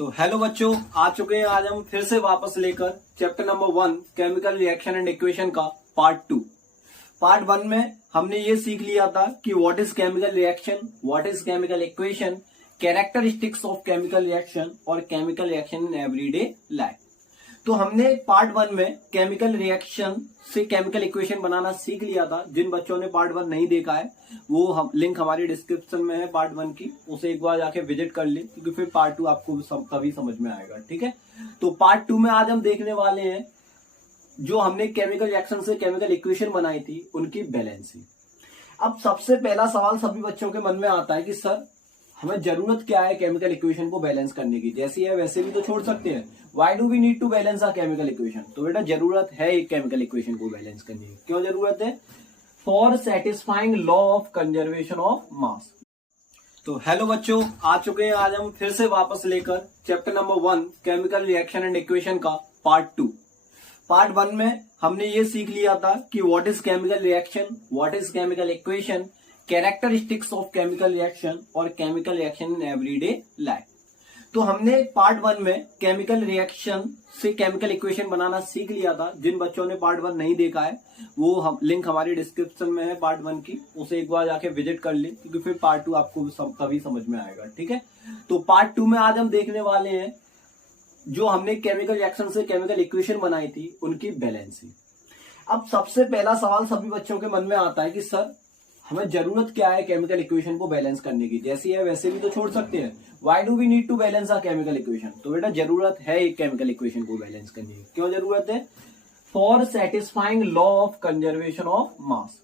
तो हेलो बच्चों, आ चुके हैं आज हम फिर से वापस लेकर chapter number 1 chemical reaction and equation का पार्ट 2। पार्ट 1 में हमने ये सीख लिया था कि what is chemical reaction, what is chemical equation, characteristics of chemical reaction और chemical reaction in everyday life. तो हमने पार्ट 1 में केमिकल रिएक्शन से केमिकल इक्वेशन बनाना सीख लिया था। जिन बच्चों ने पार्ट 1 नहीं देखा है वो लिंक हमारी डिस्क्रिप्शन में है पार्ट 1 की, उसे एक बार जाके विजिट कर ले, क्योंकि फिर पार्ट 2 आपको तभी समझ में आएगा। ठीक है, तो पार्ट 2 में आज हम देखने वाले हैं जो हमने केमिकल रिएक्शन से केमिकल इक्वेशन बनाई थी उनकी बैलेंसिंग। अब सबसे पहला सवाल सभी बच्चों के मन में आता है कि सर हमें जरूरत क्या है केमिकल इक्वेशन को बैलेंस करने की, जैसी है वैसे भी तो छोड़ सकते हैं। Why do we need to balance a chemical equation? तो बेटा जरूरत है एक केमिकल इक्वेशन को बैलेंस करने की। क्यों जरूरत है? For satisfying law of conservation of mass. तो हेलो बच्चों, आ चुके हैं आज हम फिर से वापस लेकर chapter number 1 chemical reaction and equation का पार्ट 2। पार्ट 1 में हमने ये सीख लिया था कि what is chemical reaction, what is chemical equation, characteristics of chemical reaction और chemical reaction in everyday life. तो हमने पार्ट 1 में केमिकल रिएक्शन से केमिकल इक्वेशन बनाना सीख लिया था। जिन बच्चों ने पार्ट 1 नहीं देखा है वो लिंक हमारी डिस्क्रिप्शन में है पार्ट 1 की, उसे एक बार जाके विजिट कर ले, क्योंकि फिर पार्ट 2 आपको तभी समझ में आएगा। ठीक है, तो पार्ट 2 में आज हम देखने वाले हैं जो हमने केमिकल रिएक्शन से केमिकल इक्वेशन बनाई थी उनकी बैलेंसिंग। अब सबसे पहला सवाल सभी बच्चों के मन में आता है कि सर हमें जरूरत क्या है केमिकल इक्वेशन को बैलेंस करने की, जैसी है वैसे भी तो छोड़ सकते हैं। Why do we need to balance a chemical equation? तो बेटा जरूरत है एक केमिकल इक्वेशन को बैलेंस करने की। क्यों जरूरत है? For satisfying law of conservation of mass.